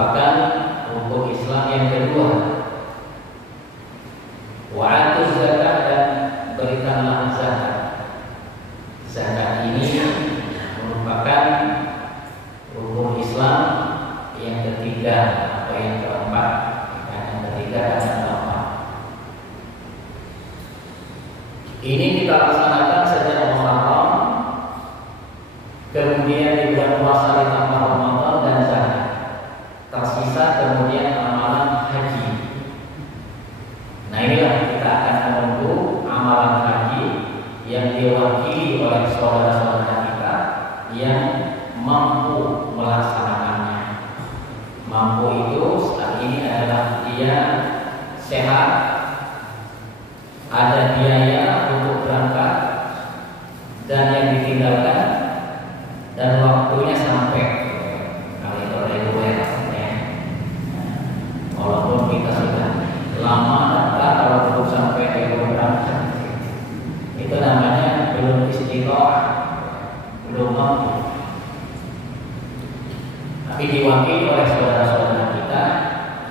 merupakan rukun Islam yang kedua. Wa'atuz zakat, dan berikanlah zakat. Zakat ini merupakan rukun Islam yang ketiga atau yang keempat. Yang ketiga dan yang keempat. Ini kita laksanakan sejak Muharram, kemudian di bulan puasa ditambah Ramadan dan zakat. Tersisa kemudian amalan haji. Nah, inilah kita akan menunggu amalan haji yang diwakili oleh saudara-saudara kita yang mampu melaksanakannya. Mampu itu saat ini adalah dia sehat, ada biaya untuk berangkat, dan yang ditinggalkan dan waktunya sampai kali reguler ya. Walaupun kita sudah lama daftar, kalau belum sampai berangkat, itu namanya belum istiqomah, belum mampu. Tapi diwakili oleh saudara-saudara kita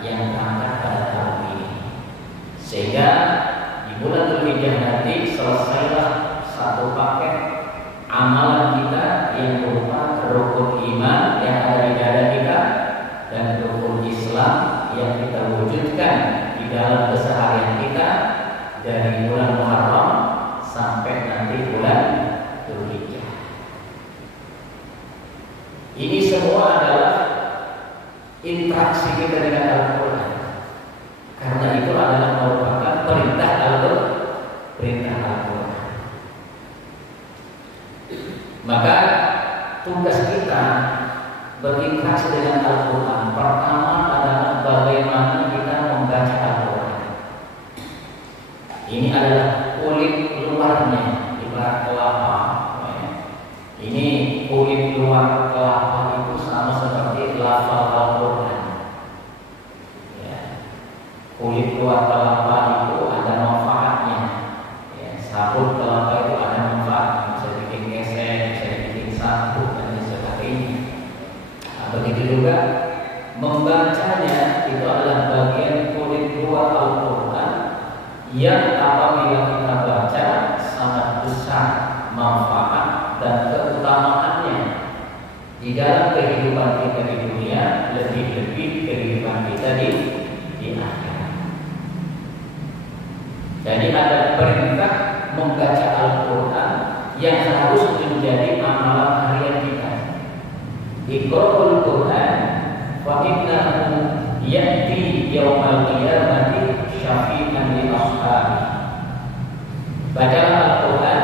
yang berangkat pada tahun ini, sehingga di bulan Dzulhijjah nanti selesailah satu paket amalan kita yang berupa rukun iman yang ada di dada kita dan rukun Islam yang kita wujudkan di dalam keseharian kita dari bulan Muharram sampai nanti bulan Dzulhijjah. Ini semua adalah interaksi kita dengan Al-Quran, karena itu adalah merupakan perintah Al-Quran. Maka tugas kita berinteraksi dengan Al-Quran pertama adalah bagaimana kita membaca Al-Quran. Ini adalah kulit luarnya, ibarat kelapa. Ini kulit luar kelapa itu sama seperti lafal Al-Quran. Kulit luar kelapa itu ada manfaatnya. Sabut kelapa itu ada manfaatnya, bisa bikin gesek, bisa bikin sabut dan sebagainya. Begitu juga membacanya itu adalah bagian kulit luar Al-Quran yang apabila kita baca sangat besar manfaat dan keutamaannya di dalam kehidupan kita di dunia, lebih-lebih kehidupan kita di akhirat. Jadi ada perintah membaca Al-Quran yang harus menjadi amalan harian kita. Iqra'ul Quran fa innahu ya'ti yaumal qiyamati syafi'an li ashabi. Bacalah Al-Quran,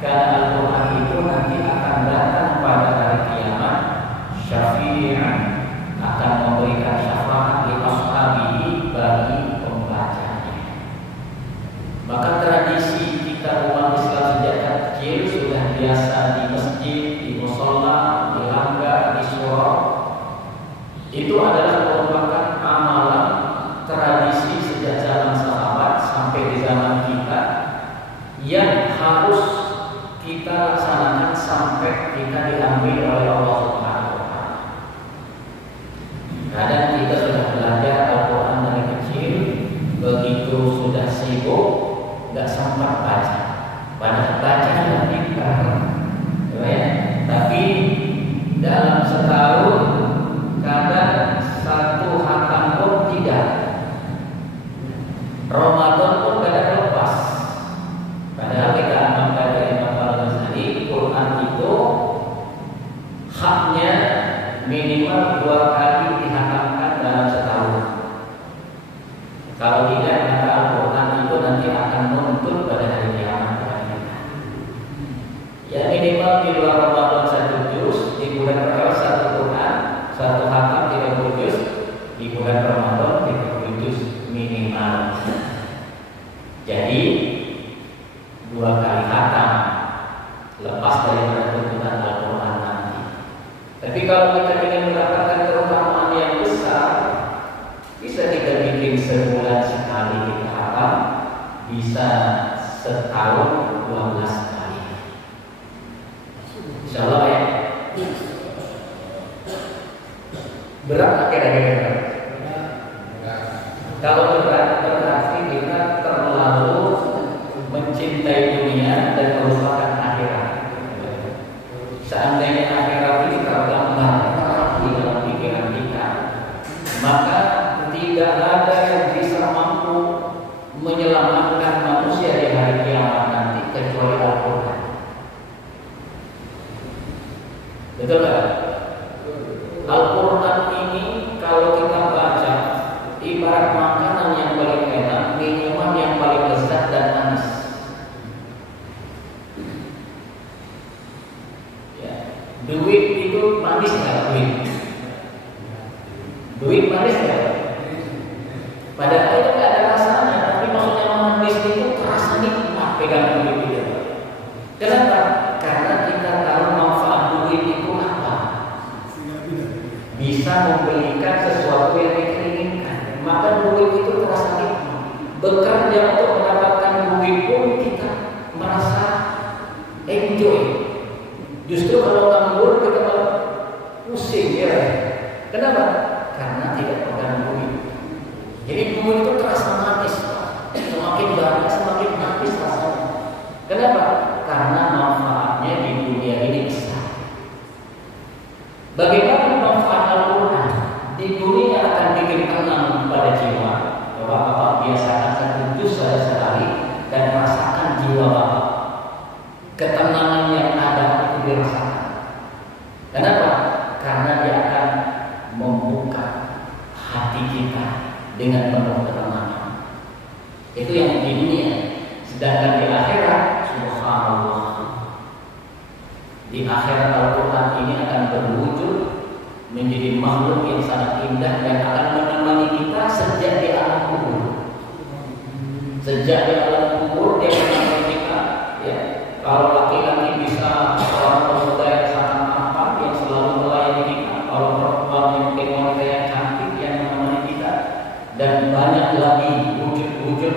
karena Al-Quran itu nanti akan datang pada hari kiamat syafi'an, akan memberikan syafaat li ashabihi, bagi pembacanya. Maka tradisi kita umat Islam sejak kecil sudah biasa di masjid, di mushola, di langgar, di surau. Itu adalah merupakan amalan tradisi sejak zaman sahabat sampai di zaman kita yang harus kita laksanakan sampai kita diambil oleh Allah Subhanahu wa Ta'ala. Kadang kita sudah belajar Al-Quran dari kecil, begitu sudah sibuk nggak sempat baca. Padahal baca sudah pintar, ya. Tapi dalam setahun kadang satu khatam pun tidak. Ramadan pun kadang lepas. Padahal kita amalkan dari Imam Al-Ghazali, Quran itu haknya minimal 2 kali dihatamkan dalam setahun. Kalau tidak, maka Al-Quran itu nanti akan menuntut pada hari kiamat. Ya minimal di luar Ramadan 1 juz, di bulan Ramadan 1 Quran, 1 khatam 30 juz, di bulan Ramadan 30 juz minimal. Jadi 2 kali khatam lepas dari tuntutan Al-Quran nanti. Tapi kalau kita ingin mendapatkan keutamaan yang besar, bisa kita bikin sebulan sekali kita khatam, bisa setahun 12 kali. Insyaallah ya. Berat kira-kira kira-kira? Kalau berat berarti kita terlalu mencintai dunia dan melupakan akhirat. Seandainya akhirat ini tergambar di dalam pikiran kita, maka tidak ada yang bisa mampu menyelamatkan manusia di hari kiamat nanti kecuali Al-Quran. Betul tak? Al-Quran ini kalau kita baca ibarat makanan yang paling enak, minuman yang paling lezat dan manis. Ya. Duit itu manis nggak? Duit manis nggak? Padahal itu nggak ada rasanya, tapi maksudnya manis itu terasa nikmat pegang duit itu. Kenapa? Karena kita tahu manfaat duit itu apa. Bisa membelikan sesuatu yang kita inginkan. Maka duit itu terasa nikmat. Bekerja untuk mendapatkan duit pun kita merasa enjoy. Justru kalau nganggur kita malah pusing ya. Kenapa? Karena tidak pegang duit. Jadi duit itu terasa manis. Semakin banyak semakin manis rasanya. Kenapa? Karena manfaatnya di dunia ini besar. Bagaimana manfaat Al-Quran? Di dunia akan bikin tenang pada jiwa. Bapak-bapak biasakan satu juz saja sekali dan rasakan jiwa bapak. Ketenangan yang ada itu dirasakan. Kenapa? Karena dia akan membuka hati kita dengan penuh ketenangan. Itu yang di dunia. Sedangkan di akhirat, subhanallah, di akhirat Al-Quran ini akan berwujud menjadi makhluk yang sangat indah dan akan menemani kita sejak di alam kubur. Sejak di alam kubur dia menemani kita. Ya, kalau laki-laki bisa seorang pemuda yang sangat tampan yang selalu melayani kita, kalau perempuan yang mungkin wanita yang cantik yang menemani kita, dan banyak lagi wujud-wujud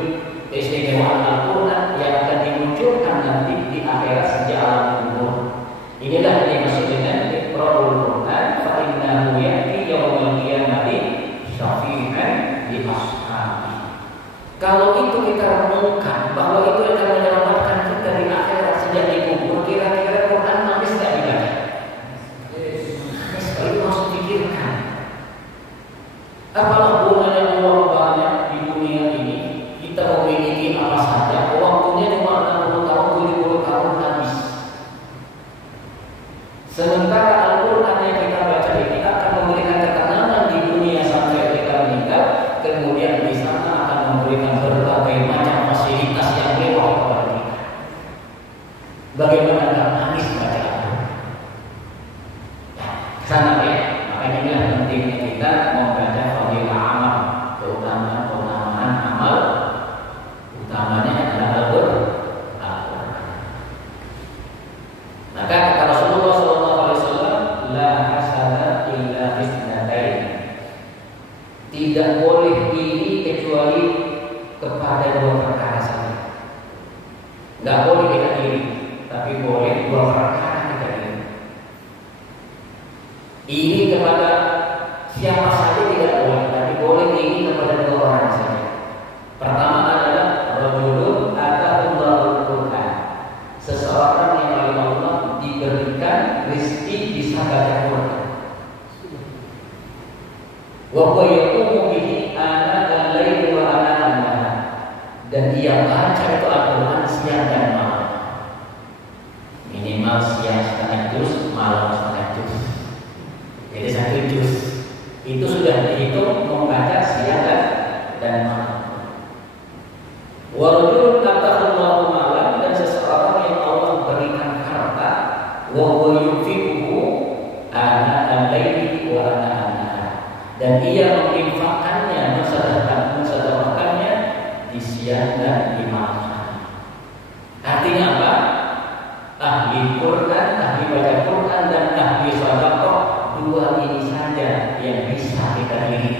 keistimewaan Al-Quran yang akan dimunculkan nanti di akhirat sejak alam kubur. Inilah yang dimaksud dengan Iqra'ul Quran fa innahu ya'ti yaumil qiyamati syafi'an li ashabi. Kalau itu kita renungkan bahwa itu akan menyelamatkan kita di akhirat sejak di kubur, kira-kira Quran habis enggak dibaca? Sekali itu harus dipikirkan. Apalah gunanya uang banyak di dunia ini? Kita memiliki apa saja, waktunya cuma 60 tahun, 70 tahun habis. Sementara Al-Quran yang kita baca ini akan memberikan ketenangan di dunia sampai kita meninggal, kemudian di sana akan memberikan berbagai macam fasilitas yang mewah kepada kita. Bagaimana akan nangis baca Al-Quran? Sana ya, makanya inilah pentingnya kita membaca fadilah amal, keutamaan amal. Utamanya adalah Al-Quran. Maka kata Rasulullah SAW, la hasada illa isnatain. Tidak boleh iri kecuali kepada dua perkara saja. Tidak boleh kita iri, tapi boleh dua perkara kita iri. Iri kepada siapa saja tidak boleh, tapi boleh iri kepada dua orang saja. Pertama adalah rajulun atahullahu Quran. Seseorang yang oleh Allah diberikan rezeki bisa baca Quran. Wa huwa yaqumu bihi ana al-laili wa ana an-nahar. Dan dia baca itu Al-Quran siang dan malam. Minimal siang setengah juz, malam setengah juz. Jadi 1 juz. Itu sudah dihitung membaca siang dan malam. Warajulun atahullahu malan, dan seseorang yang Allah berikan harta, wa huwa yunfiquhu ana al-laili wa ana an-nahar, dan ia menginfakkannya, mensedekahkannya di siang dan di malam. Artinya apa? Ahli Quran, ahli baca Quran dan ahli sedekah, dua ini saja yang bisa kita iri.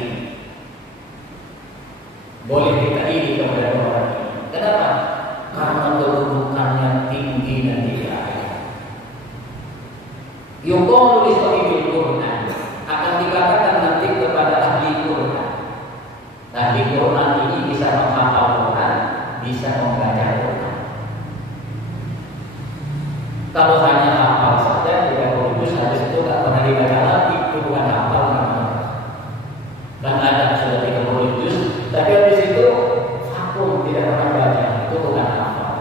Boleh kita iri kepada orang ini. Kenapa? Karena kedudukannya tinggi dan tidak ada. Yuqalu li sahibil Quran, akan dikatakan nanti kepada ahli Quran ada sudah 30 juz, tapi habis itu vakum, tidak pernah baca. Itu bukan hafal.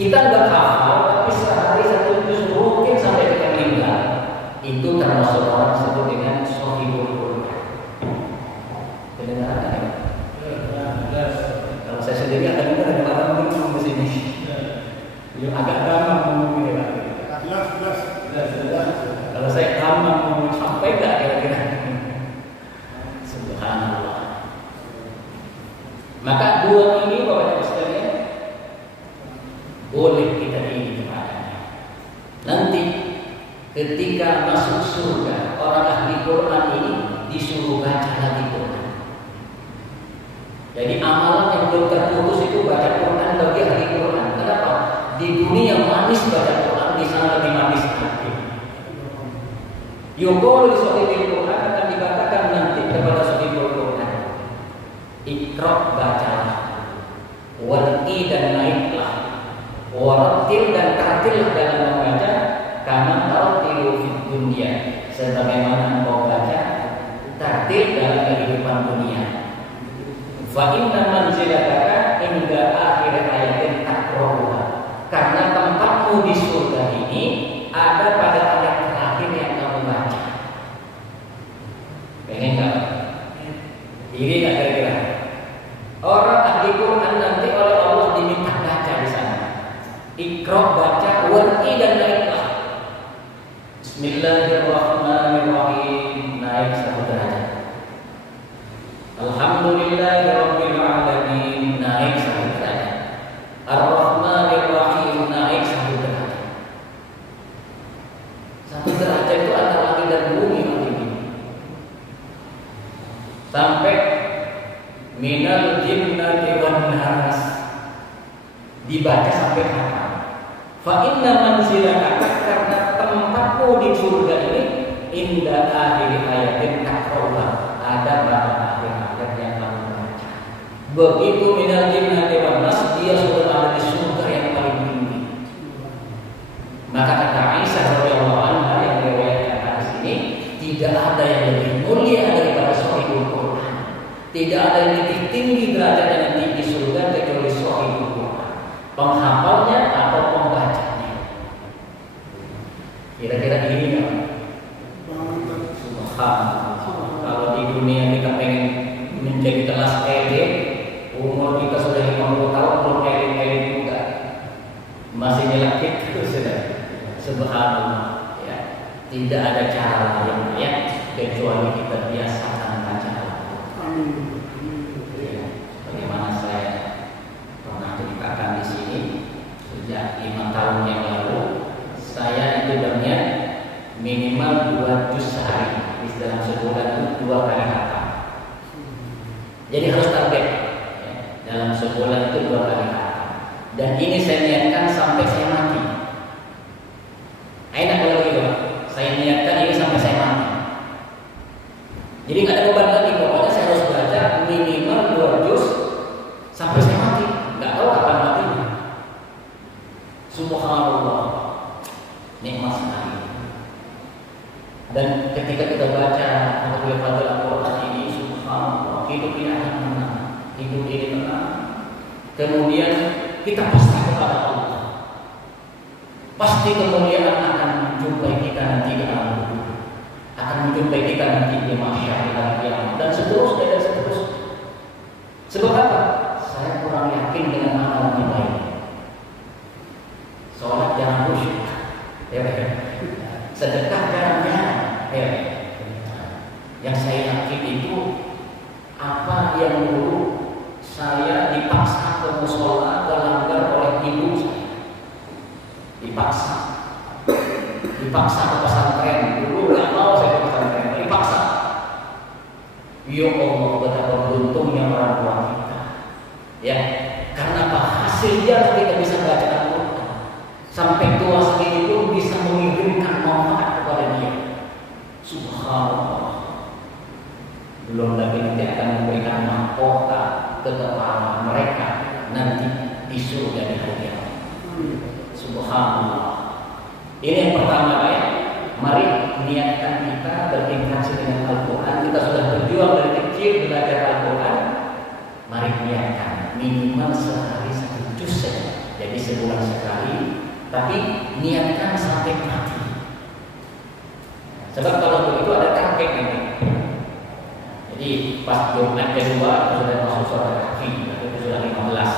Kita nggak hafal, tapi sehari 1 juz mungkin sampai kita meninggal. Itu termasuk orang disebut dengan shahihul Quran. Kedengaran kan? Kalau saya sendiri akan dengar ada orang ngomong di sini. Yang agak ramah ngomong ini Pak. Kalau saya ramah ngomong sampai nggak kira-kira? Subhanallah. Maka dua ini Bapak Ibu sekalian boleh kita ingin kepadanya. Nanti ketika masuk surga, orang ahli Quran ini disuruh baca lagi Quran. Jadi amalan yang belum terputus itu baca Quran bagi ahli Quran. Kenapa? Di dunia manis baca Quran, di sana lebih manis lagi. Yukul di sahihul Quran akan dikatakan nanti kepada sahihul Quran, Iqra, bacalah, warqi dan naiklah, warattil dan tartil dalam membaca, karena tartilu fid dunya, sebagaimana engkau baca tartil dalam kehidupan dunia. Fa inna manzilataka inda akhir ayatin taqra'uha, karena tempatmu di surga ini ada pada ayat terakhir yang kamu baca. Pengen nggak? Ini nggak kira-kira? Orang ahli Quran nanti oleh Allah diminta baca di sana. Iqra, baca, warqi dan naiklah. Bismillahirrahmanirrahim, naik 1 derajat. Alhamdulillahirabbil alamin, naik 1 derajat. Ar-Rahmanir-Rahim, naik 1 derajat. 1 derajat itu antara langit dan bumi ini. Sampai minal jinnati wan nas dibaca sampai hafal. Fa inna manzilaka, karena tempatmu di surga ini inda akhir ayatin taqra'uha, ada pada akhir ayat yang kamu baca. Begitu minal jinnati wan nas, dia sudah ada di surga yang paling tinggi. Maka kata Aisyah radhiyallahu anha yang diriwayatkan hadis ini, tidak ada yang lebih mulia daripada shahihul Quran. Tidak ada yang lebih tinggi derajatnya nanti di surga kecuali shahihul Quran, penghafalnya atau pembacanya. Kira-kira ini kan? Subhanallah. Kalau di dunia kita pengen menjadi kelas elit, umur kita sudah 50 tahun, belum elit juga, masih nyelakit terus sudah. Subhanallah. Ya, tidak ada cara lain ya kecuali kita biasakan baca Al-Quran. Ya, bagaimana saya pernah ceritakan di sini, sejak 5 tahun yang lalu saya itu berniat minimal 2 juz sehari. Di dalam sebulan itu 2 kali khatam. Jadi harus target ya, dalam sebulan itu 2 kali khatam. Dan ini saya niatkan sampai saya mati. Enak kalau gitu, saya niatkan ini sampai saya mati. Jadi nggak ada beban lagi, pokoknya saya harus baca minimal 2 juz sampai saya mati. Nggak tahu kapan matinya. Subhanallah, nikmat sekali. Dan ketika kita baca Al-Quran ini, subhanallah, hidup ini akan tenang, hidup ini tenang. Kemudian kita pasti kepada Allah, pasti kemuliaan akan menjumpai kita nanti di alam kubur, akan menjumpai kita nanti di masyarakat dan seterusnya dan seterusnya. Sebab apa? Saya kurang yakin dengan amal yang baik. Sholat jangan khusyuk, ya kan? Sedekah jarang-jarang, ya. Yang saya yakin itu apa yang dulu saya dipaksa ke mushola, terlanggar oleh ibu saya, dipaksa ke pesantren. Dulu nggak mau saya ke pesantren, dipaksa. Ya Allah, betapa beruntungnya orang tua kita, ya. Karena apa? Hasilnya kita bisa baca Al-Quran sampai tua sekali pun bisa mengirimkan manfaat kepada dia. Subhanallah. Belum lagi nanti akan memberikan mahkota kepada mereka nanti di surga di hari kiamat. Subhanallah. Ini yang pertama ya. Mari niatkan kita berinteraksi dengan Al-Quran. Kita sudah berjuang berjuang dari kecil belajar Al-Quran, mari niatkan minimal sehari 1 juz saja. Jadi sebulan sekali, tapi niatkan sampai mati. Sebab kalau begitu ada target nanti. Jadi pas Jumat kedua sudah masuk surat Kahfi, itu sudah 15.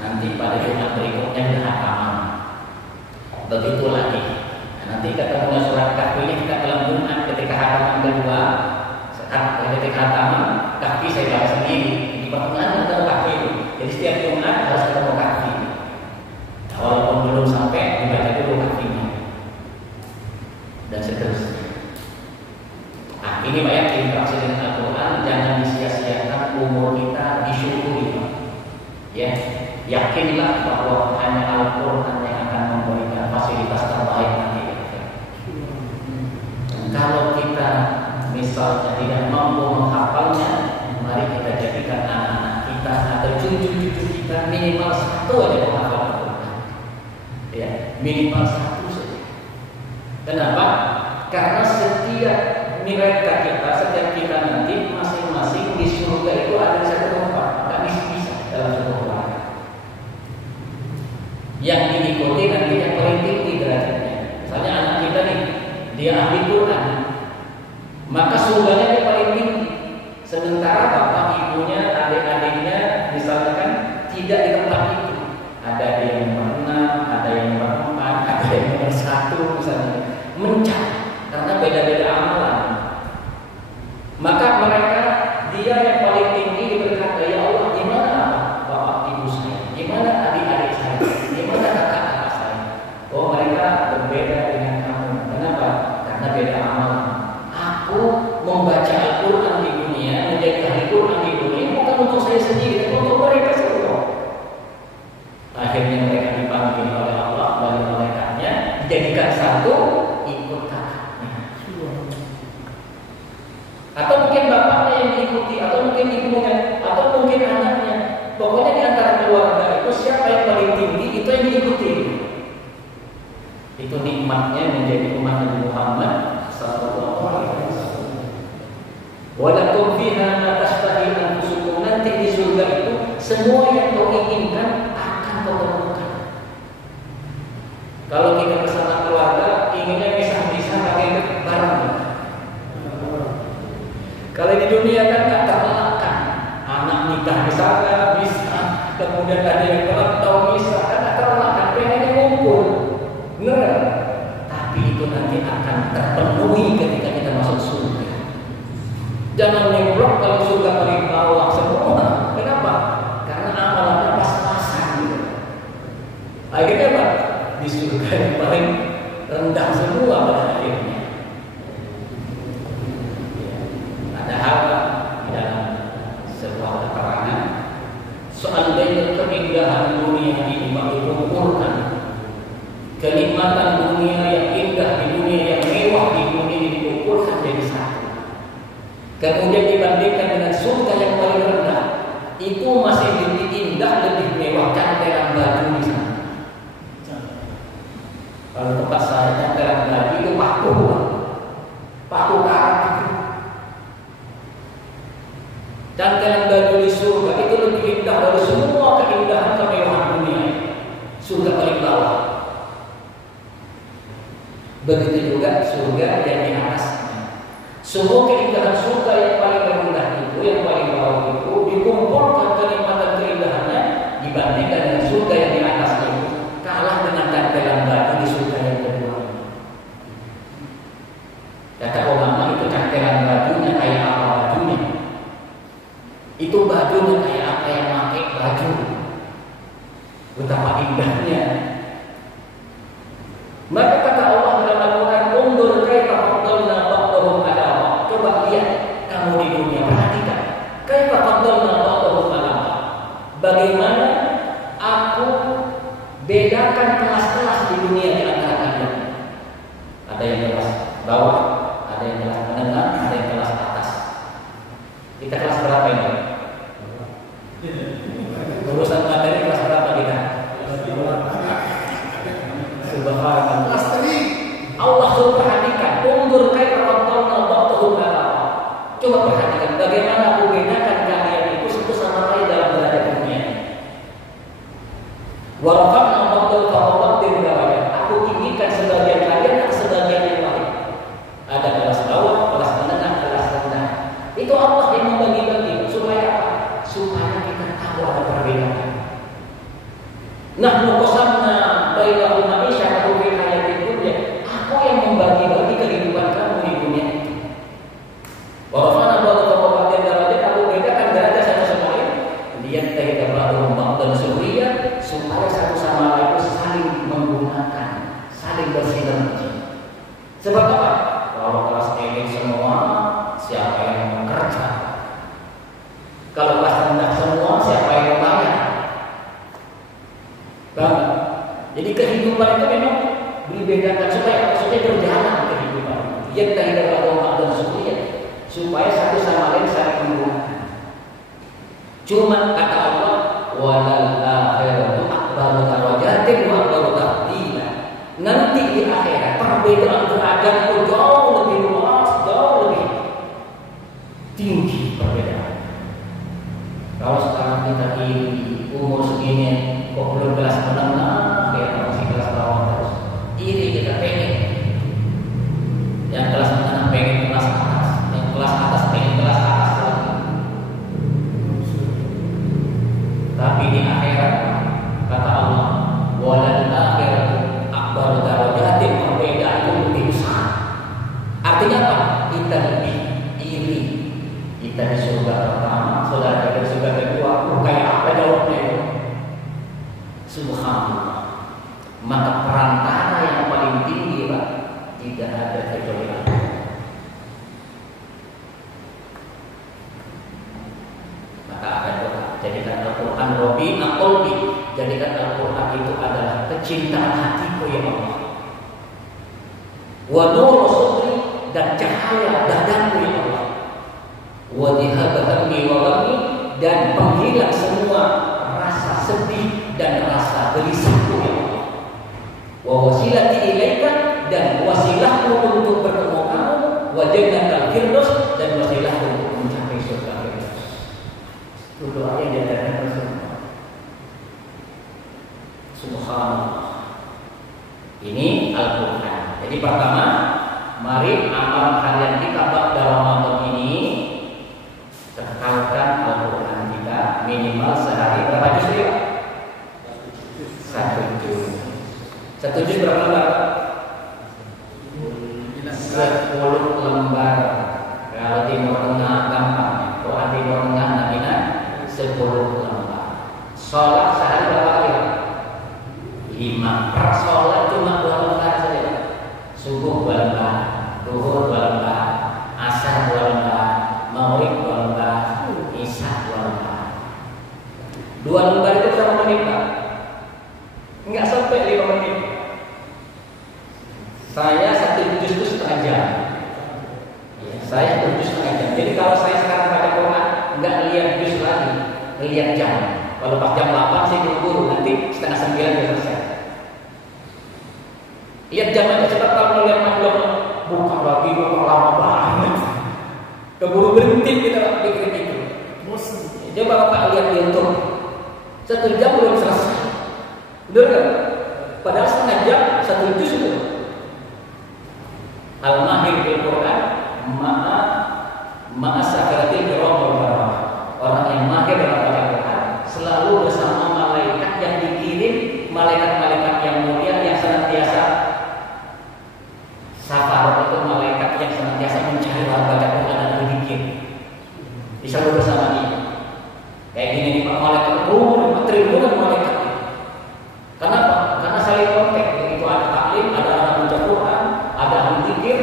Nanti pada Jumat berikutnya sudah hataman. Begitu lagi. Nah, nanti ketemu surat Kahfi ini kita dalam Jumat ketika hataman kedua. Ketika hataman Kahfi saya baca sendiri. Di pertengahan ketemu Kahfi. Jadi setiap Jumat harus ketemu Kahfi. Nah, walaupun belum sampai dibaca dulu Kahfinya. Dan seterusnya. Nah, ini banyak interaksi dengan Al-Quran. Jangan disia-siakan umur kita, disyukuri. Ya, yakinlah bahwa hanya Al-Quran yang akan memberikan fasilitas terbaik nanti. Kalau kita misalnya tidak mampu menghafalnya, mari kita jadikan anak-anak kita atau cucu-cucu kita minimal 1 aja menghafal Al-Quran. Ya, minimal 1 saja. Kenapa? Karena setiap mereka kita, setiap kita nanti masing-masing di surga itu ada di satu tempat, nggak bisa dalam satu keluarga. Yang diikuti nanti yang paling tinggi derajatnya. Misalnya anak kita nih, dia ahli Quran, maka surganya dia paling tinggi. Sementara bapak ibunya, adik-adiknya, misalkan tidak di tempat itu. Ada yang nomor 6, ada yang nomor 4, ada yang nomor 1 misalnya. Mencari karena beda-beda amalan. Maka mereka, dia yang paling tinggi berkata, ya Allah, gimana bapak ibu saya, gimana adik-adik saya, gimana kakak-kakak saya. Oh, mereka berbeda dengan kamu. Kenapa? Karena beda amalan. Aku membaca Al-Quran di dunia, menjadi ahli Quran di dunia, bukan untuk saya sendiri, untuk mereka semua. Akhirnya mereka dipanggil oleh Allah, oleh malaikatnya, dijadikan satu, ikut kakaknya. Atau mungkin bapaknya yang diikuti, atau mungkin ibunya, atau mungkin anaknya. Pokoknya di antara keluarga itu siapa yang paling tinggi, itu yang diikuti. Itu nikmatnya menjadi umat Nabi Muhammad sallallahu alaihi wasallam. Walakum fiha ma tashtahi anfusukum, nanti di surga itu semua yang kau inginkan akan kau temukan. Kalau kita bersama keluarga inginnya bisa pakai barang. Kalau di dunia kan nggak terelakkan, anak nikah misalnya bisa, kemudian ada yang merantau bisa, kan nggak terelakkan, pengennya ngumpul, benar? Tapi itu nanti akan terpenuhi ketika kita masuk surga. Jangan nemplok kalau surga paling bawah semua. Kenapa? Karena amalannya pas-pasan. Gitu. Akhirnya apa? Di surga yang paling rendah semua pada akhirnya. Padahal di dalam sebuah keterangan, seandainya keindahan dunia ini diukurkan, kenikmatan dunia yang indah di dunia, yang mewah di dunia ini diukurkan jadi satu, kemudian dibandingkan dengan surga yang paling rendah, itu masih lebih indah, lebih mewah, cantelan baju di sana. Kalau tempat saya cantelan baju itu paku karat. Cantelan baju di surga itu lebih indah dari semua keindahan kemewahan dunia. Surga paling bawah. Begitu juga surga yang di atasnya. Semua keindahan surga yang paling rendah itu, yang paling bawah itu, dikumpulkan kenikmatan keindahannya dibandingkan dengan surga yang di atasnya itu, kalah dengan cantelan baju di surga yang kedua. Kata ulama itu cantelan bajunya kayak apa bajunya? Itu bajunya kayak apa yang pakai baju. Betapa indahnya. Maka kata Allah dalam Al-Quran, "Undur kaifa faddalna ba'dahum 'ala ba'd." Coba lihat kamu di dunia, perhatikan. Kaifa faddalna ba'dahum 'ala ba'd. Bagaimana aku bedakan kelas-kelas di dunia di antara kalian. Ada yang kelas bawah, ada yang kelas menengah, ada yang kelas atas. Kita kelas berapa ini? Urusan materi kelas berapa kita? Subhanallah. Kelas 3. Allah suruh perhatikan. Undur kaifa faddalna ba'dahum 'ala ba'd. Coba perhatikan bagaimana Cuma kata Allah, walal akhiratu akbaru darajatin wa akbaru tafdila. Nanti di akhirat perbedaan derajat itu jauh lebih luas, jauh lebih tinggi perbedaan. Kalau sekarang kita di umur segini kok belum kelas menengah, kayak masih kelas bawah terus. Iri kita pengen. Yang kelas menengah pengen kelas atas, yang kelas atas pengen kelas atas lagi. Tapi di akhirat kata Allah, walal akhiratu akbaru darajatin, perbedaan itu lebih besar. Artinya apa? Kita lebih iri. Kita di surga pertama, saudara kita di surga kedua, kayak apa jawabnya itu? Subhanallah. Maka perantara yang paling tinggi, Pak, tidak ada kecuali Allah. Maka akan doa, jadikan Al-Quran Robi Aqolbi, jadikan Al-Quran itu adalah kecintaan hatiku ya Allah. Wa nur sudri, dan cahaya dadaku ya Allah. Wa dhahaba wa ghammi, dan penghilang semua rasa sedih dan rasa gelisahku ya Allah. Wa wasilati ilaika, dan wasilahku untuk bertemu kamu, wa jannatul firdaus, dan wasilahku untuk mencapai surga firdaus. Itu doa yang diajarkan Rasulullah. Subhanallah. Ini Al-Quran. Jadi pertama, mari amal harian kita pada Ramadan ini kekalkan Al-Quran kita minimal sehari berapa juz ya? 1 juz. 1 juz berapa lembar? 10 lembar. Kalau Timur Tengah gampang. Kalau Timur Tengah namanya 10 lembar. Sholat sehari berapa kali? 5. Per sholat cuma 2 lembar saja. Subuh 2 lembar, zuhur 2 lembar, asar 2 lembar, maghrib 2 lembar, isya 2 lembar. 2 lembar itu berapa menit, Pak? Enggak sampai 5 menit. Saya 1 juz itu setengah jam. Ya, saya 1 juz setengah jam. Jadi kalau saya sekarang baca Quran, enggak lihat juz lagi, lihat jam. Kalau pas jam 8 saya buru-buru, nanti setengah 9 sudah selesai. Lihat jam aja, cepat kalau lihat maklum buka lagi lama banget. Keburu berhenti kita pikirin itu. Coba Bapak lihat di YouTube, 1 jam belum selesai. Betul kan? Padahal setengah jam 1 juz itu. Al-mahir bil Quran ma'a sakaratil kiram wal barah. Orang yang mahir dalam baca Quran selalu bersama malaikat yang dikirim, malaikat-malaikat yang mulia yang senantiasa safar, itu malaikat yang senantiasa mencari baca Quran dan berzikir. Selalu bersama dia. Kayak gini nih Pak, malaikat triliunan malaikat. Kenapa? Karena saling kontak. Begitu ada taklim, ada anak baca Quran, ada ahli zikir,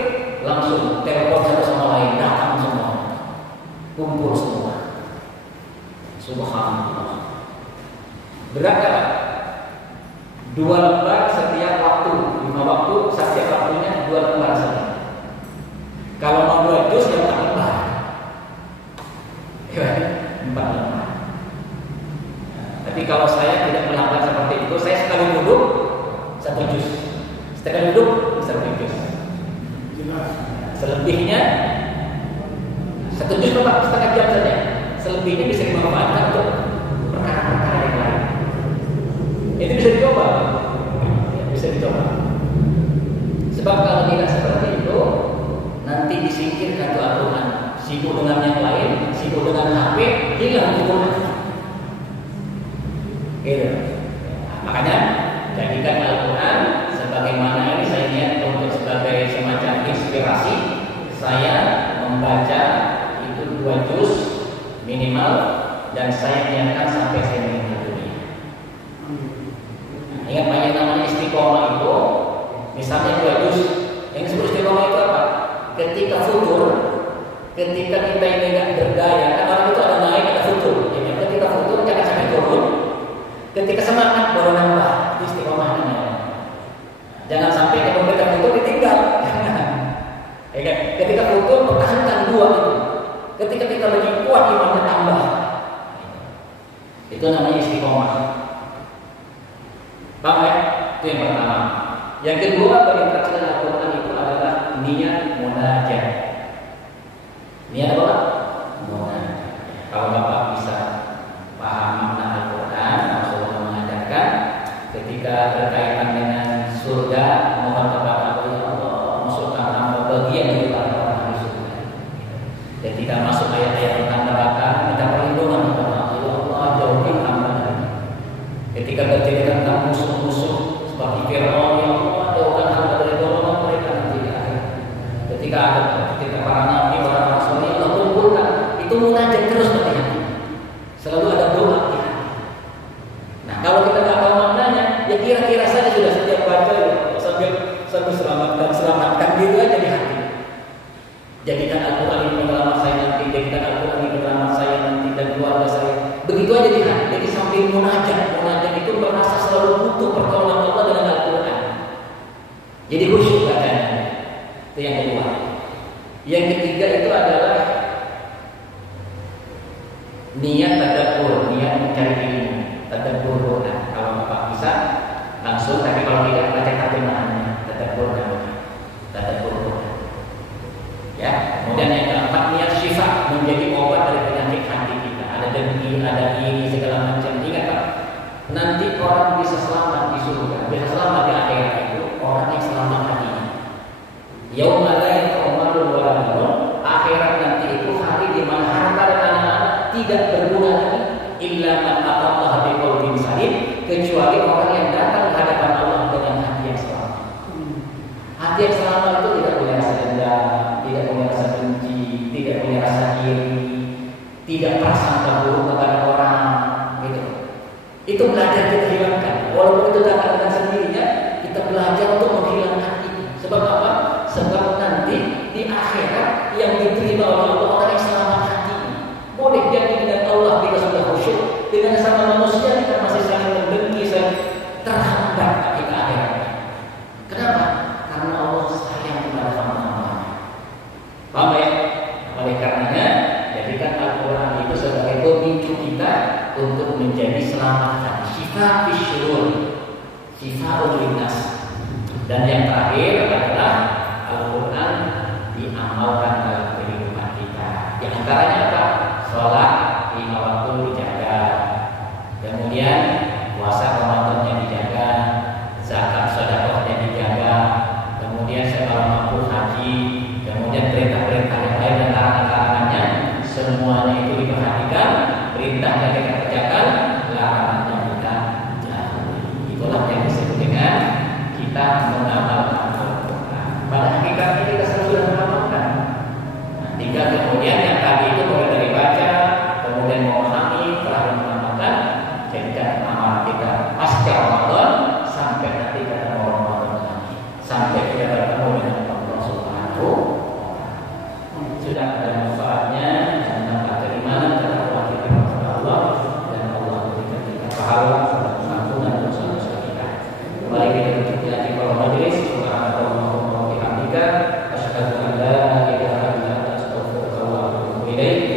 langsung telepon satu sama lain, datang semua, kumpul semua. Subhanallah. Berat kan? 2 lembar setiap waktu, 5 waktu, setiap waktunya 2 lembar saja. Kalau mau 2 juz ya 4 lembar. 4 lembar. Tapi kalau saya tidak melakukan seperti itu, saya sekali duduk 1 juz, sekali duduk 1 juz. Selebihnya 1 juz setengah jam saja. Selebihnya bisa dimanfaatkan untuk perkara-perkara yang lain. Itu bisa dicoba, ya, bisa dicoba. Sebab kalau tidak seperti itu, nanti disingkirkan tuh Al-Quran. Sibuk dengan yang lain, sibuk dengan HP, hilang Al-Quran. Gitu. Makanya jadikan Al-Quran sebagaimana ini saya lihat untuk sebagai semacam inspirasi. Saya membaca itu 2 juz minimal, dan saya niatkan sampai saya meninggal dunia. Ingat banyak namanya istiqomah itu, misalnya 2 juz. Yang disebut istiqomah itu apa? Ketika futur, ketika kita ini nggak berdaya, kan orang itu ada naik, ada futur. Jadi ketika futur jangan sampai turun. Ketika semangat baru nambah, itu istiqomah namanya. Jangan sampai kalau kita futur ditinggal. Ketika futur pertahankan 2 itu. Ketika kita lagi kuat imannya tambah. Itu namanya istiqomah. Paham ya? Itu yang pertama. Yang kedua bagi pelaksanaan Al-Quran itu adalah niat munajat. Niat apa? Munajat. Kalau Bapak bisa paham makna Al-Quran, Rasulullah mengajarkan ketika berkaitan dengan surga, mohon kepada Allah, ya Allah, masukkan hamba bagian dari orang ahli surga. Ketika masuk ayat-ayat tentang neraka, minta perlindungan kepada Allah, ya Allah, jauhkan hamba dari. Ketika bercerita tentang musuh-musuh seperti Fir'aun, ya Allah, jauhkan hamba dari golongan mereka nanti di akhir. Ketika para nabi, para rasul, ya Allah kumpulkan, itu munajat terus berarti. Selalu ada doa ya. Nah, kalau kita nggak tahu maknanya, ya kira-kira saja sudah setiap baca ya, sambil selamatkan gitu aja di hati. Jadikan Al-Quran ini penyelamat saya nanti, jadikan Al-Quran ini penyelamat saya nanti dan keluarga saya. Begitu aja di hati. Jadi sambil munajat itu merasa selalu butuh pertolongan Allah dengan Al-Quran. Jadi khusyuk bacanya. Itu yang kedua. Yang ketiga itu adalah niat tadabbur, niat mencari ilmu, tadabbur Quran. Kalau Bapak bisa langsung, tapi kalau tidak baca terjemahannya, tadabbur namanya, tadabbur Quran. Ya. Kemudian yang keempat niat syifa, menjadi obat dari penyakit hati kita. Ada dengki, ada ini segala macam. Ingat Pak, nanti orang bisa selamat di surga, bisa selamat di akhirat itu orang yang selamat hatinya. Yauma la yanfa'u malun wala banun, akhirat nanti itu hari di mana harta dan anak-anak tidak berguna lagi illa man atallaha biqalbin salim, kecuali orang yang datang ke hadapan Allah dengan hati yang selamat. Hati yang selamat itu tidak punya rasa dendam, tidak punya rasa benci, tidak punya rasa iri, tidak prasangka buruk kepada orang, gitu. Itu belajar kita hilangkan. Walaupun itu datang dengan sendirinya, kita belajar untuk menghilangkan itu. Sebab apa? Sebab nanti di akhirat yang diterima oleh Allah orang yang selamat hatinya. Boleh jadi dengan Allah kita sudah khusyuk, dengan sama manusia kita masih saling mendengki, saling terhambat kita akhiratnya. Kenapa? Karena Allah sayang kepada hamba-hambanya. Paham ya? Oleh karenanya, jadikan Al-Quran itu sebagai pemicu kita untuk menjadi selamat hati. Syifa fisyurul, syifa linnas. Dan yang terakhir adalah Al-Quran diamalkan dalam kehidupan kita. Di antaranya apa? Sholat 5 waktu dijaga. Kemudian puasa Ramadannya dijaga, zakat sedekahnya dijaga. Kemudian kalau mampu haji, kemudian perintah-perintah yang lain dan larangan-larangannya semuanya itu diperhatikan. Perintahnya kita kerjakan, larangannya kita jauhi. Itulah yang disebut dengan kita mengamalkan Al-Quran. Pada hakikatnya kita sudah mengamalkan. Nah, tinggal kemudian yang tadi itu mulai dari baca, kemudian memahami, terakhir mengamalkan, jadikan amalan kita pasca Ramadan sampai nanti kita mau Ramadan lagi, sampai kita bertemu dengan Allah Subhanahu wa Ta'ala. Sudah ada manfaatnya dan dapat keimanan kepada Allah kita kepada Allah, dan Allah berikan kita pahala serta pengampunan dosa-dosa kita. Kembali kita di kolom majelis. Subhanallahumma wa bihamdika, asyhadu an la ilaha illa anta, astaghfiruka wa atubu ilaik.